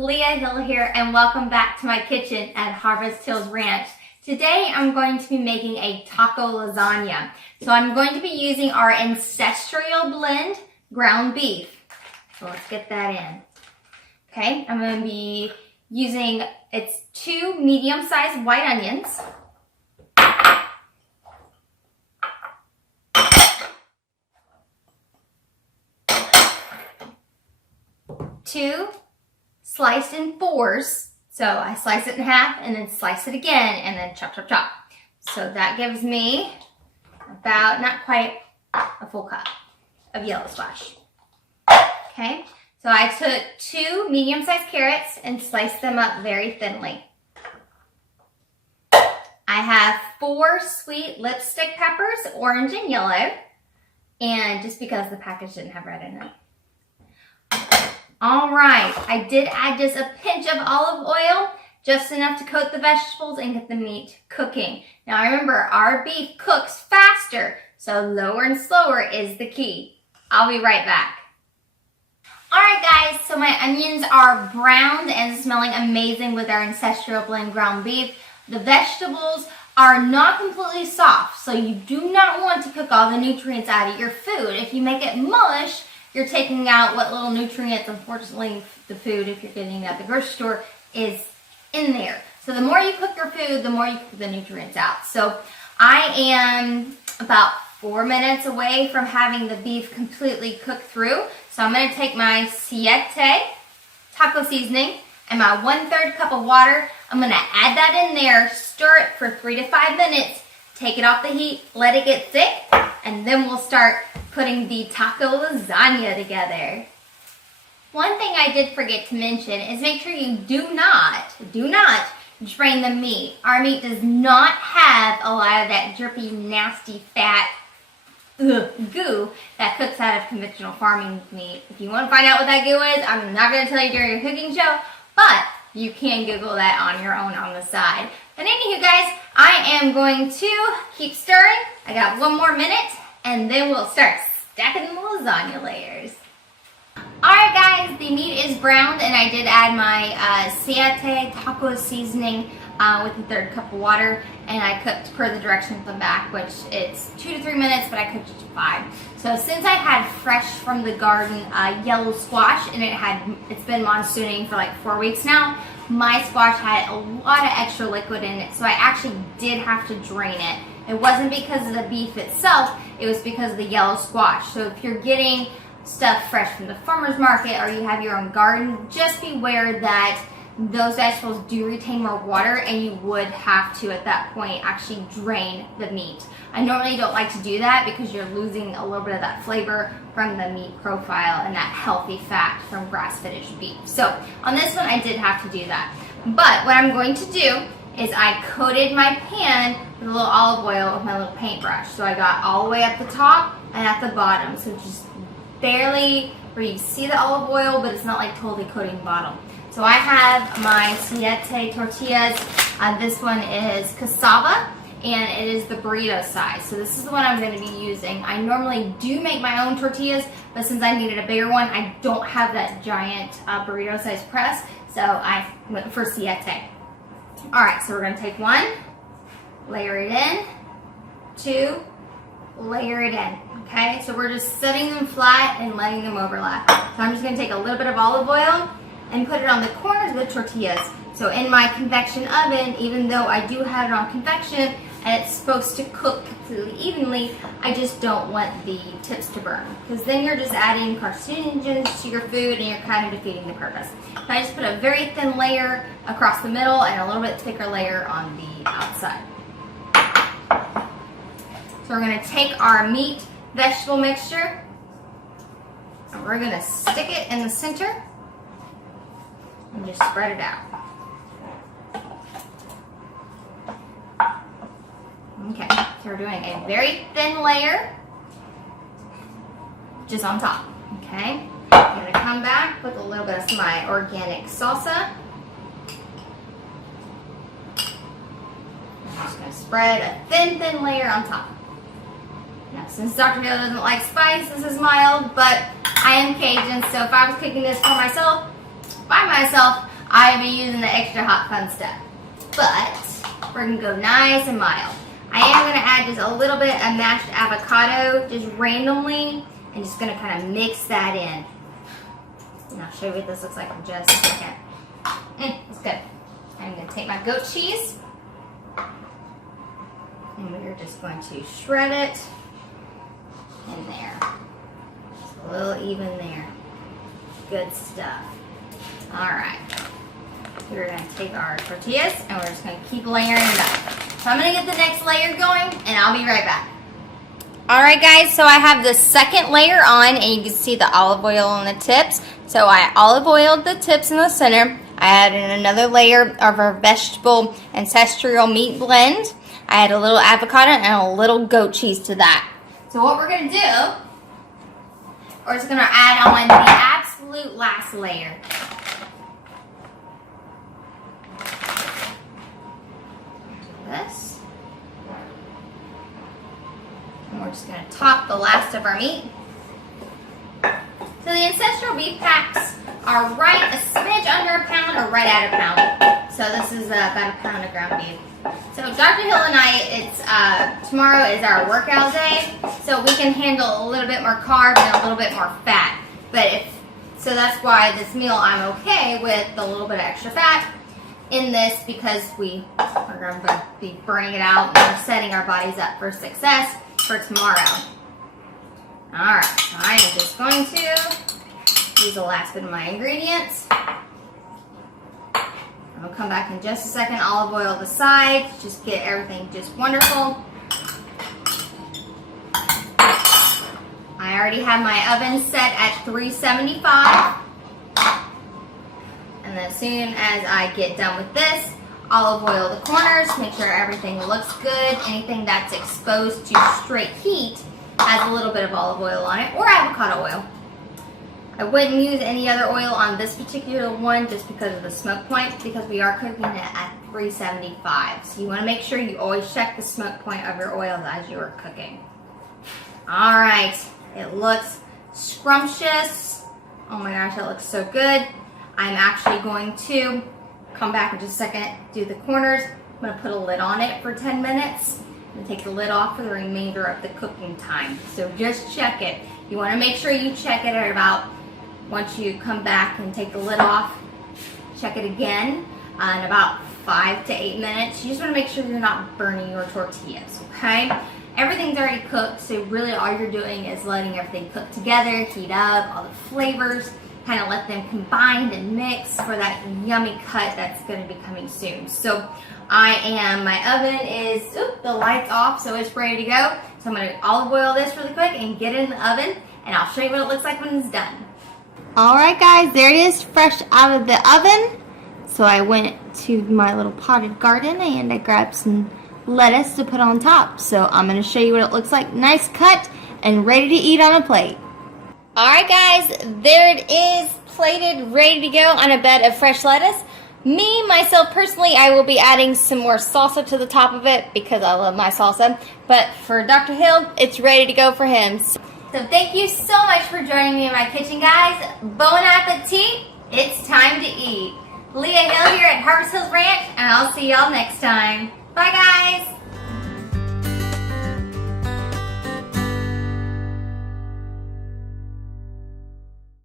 Leah Hill here, and welcome back to my kitchen at Harvest Hills Ranch. Today I'm going to be making a taco lasagna. So I'm going to be using our Ancestral blend ground beef. So let's get that in. Okay, I'm going to be using, it's 2 medium-sized white onions. 2 sliced in 4s. So I slice it in half and then slice it again and then chop, chop, chop. So that gives me about, not quite a full cup of yellow squash. Okay, so I took 2 medium-sized carrots and sliced them up very thinly. I have 4 sweet lipstick peppers, orange and yellow, and just because the package didn't have red in it. All right, I did add just a pinch of olive oil, just enough to coat the vegetables and get the meat cooking. Now remember, our beef cooks faster, so lower and slower is the key. I'll be right back. All right guys, so my onions are browned and smelling amazing with our Ancestral blend ground beef. The vegetables are not completely soft, so you do not want to cook all the nutrients out of your food. If you make it mush, you're taking out what little nutrients, unfortunately, the food, if you're getting it at the grocery store, is in there. So the more you cook your food, the more you cook the nutrients out. So I am about 4 minutes away from having the beef completely cooked through. So I'm going to take my Fiesta taco seasoning and my 1/3 cup of water. I'm going to add that in there, stir it for 3 to 5 minutes, take it off the heat, let it get thick, and then we'll start putting the taco lasagna together. One thing I did forget to mention is make sure you do not drain the meat. Our meat does not have a lot of that drippy, nasty, fat goo that cooks out of conventional farming meat. If you want to find out what that goo is, I'm not going to tell you during a cooking show, but you can Google that on your own on the side. But anywho guys, I am going to keep stirring. I got 1 more minute, and then we'll start stacking the lasagna layers. Alright guys, the meat is browned and I did add my Fiesta taco seasoning with a 1/3 cup of water, and I cooked per the directions on the back, which it's 2 to 3 minutes, but I cooked it to 5. So since I had fresh from the garden yellow squash, and it's been monsooning for like 4 weeks now, my squash had a lot of extra liquid in it, so I actually did have to drain it. It wasn't because of the beef itself, it was because of the yellow squash. So if you're getting stuff fresh from the farmer's market or you have your own garden, just beware that those vegetables do retain more water, and you would have to at that point actually drain the meat. I normally don't like to do that because you're losing a little bit of that flavor from the meat profile and that healthy fat from grass-finished beef. So on this one I did have to do that. But what I'm going to do is I coated my pan with a little olive oil with my little paintbrush. So I got all the way at the top and at the bottom. So just barely where you see the olive oil, but it's not like totally coating the bottom. So I have my Fiesta tortillas. This one is cassava, and it is the burrito size. So this is the one I'm going to be using. I normally do make my own tortillas, but since I needed a bigger one, I don't have that giant burrito size press, so I went for Fiesta. Alright, so we're going to take 1, layer it in, 2, layer it in. Okay, so we're just setting them flat and letting them overlap. So I'm just going to take a little bit of olive oil and put it on the corners of the tortillas. So in my convection oven, even though I do have it on convection and it's supposed to cook completely evenly, I just don't want the tips to burn, because then you're just adding carcinogens to your food and you're kind of defeating the purpose. So I just put a very thin layer across the middle and a little bit thicker layer on the outside. So we're going to take our meat vegetable mixture and we're going to stick it in the center and just spread it out. Okay, so we're doing a very thin layer just on top. Okay, I'm going to come back with a little bit of my organic salsa. I'm just going to spread a thin layer on top. Now, since Dr. Hill doesn't like spice, this is mild, but I am Cajun, so if I was cooking this for myself, by myself, I'd be using the extra hot fun stuff. But we're gonna go nice and mild. I am gonna add just a little bit of mashed avocado, just randomly, and just gonna kind of mix that in. And I'll show you what this looks like in just a second. It's good. I'm gonna take my goat cheese, and we're just going to shred it in there. Just a little even there. Good stuff. All right. We're gonna take our tortillas and we're just gonna keep layering it up. So I'm gonna get the next layer going and I'll be right back. All right guys, so I have the second layer on and you can see the olive oil on the tips. So I olive oiled the tips in the center. I added another layer of our vegetable ancestral meat blend. I add a little avocado and a little goat cheese to that. So what we're gonna do, we're just gonna add on the absolute last layer. This. And we're just going to top the last of our meat. So the Ancestral beef packs are right a smidge under a pound or right at a pound. So this is about a pound of ground beef. So Dr. Hill and I, tomorrow is our workout day, so we can handle a little bit more carb and a little bit more fat. So that's why this meal I'm okay with a little bit of extra fat in this, because we are going to be burning it out and we're setting our bodies up for success for tomorrow. Alright, so I am just going to use the last bit of my ingredients. I'll come back in just a second, olive oil the side, just get everything just wonderful. I already have my oven set at 375. And then as soon as I get done with this, olive oil the corners, make sure everything looks good. Anything that's exposed to straight heat has a little bit of olive oil on it, or avocado oil. I wouldn't use any other oil on this particular one just because of the smoke point, because we are cooking it at 375. So you want to make sure you always check the smoke point of your oils as you are cooking. Alright, it looks scrumptious. Oh my gosh, it looks so good. I'm actually going to come back in just a second, do the corners. I'm going to put a lid on it for 10 minutes and take the lid off for the remainder of the cooking time. So just check it. You want to make sure you check it at about, once you come back and take the lid off, check it again in about 5 to 8 minutes. You just want to make sure you're not burning your tortillas, okay? Everything's already cooked, so really all you're doing is letting everything cook together, heat up, all the flavors, kind of let them combine and mix for that yummy cut that's going to be coming soon. So my oven is, the light's off, so it's ready to go. So I'm going to olive oil this really quick and get it in the oven, and I'll show you what it looks like when it's done. Alright guys, there it is, fresh out of the oven. So I went to my little potted garden and I grabbed some lettuce to put on top. So I'm going to show you what it looks like. Nice cut and ready to eat on a plate. Alright guys, there it is, plated, ready to go on a bed of fresh lettuce. Me, myself personally, I will be adding some more salsa to the top of it because I love my salsa. But for Dr. Hill, it's ready to go for him. So thank you so much for joining me in my kitchen, guys. Bon appetit, it's time to eat. Leah Hill here at Harvest Hills Ranch, and I'll see y'all next time. Bye guys!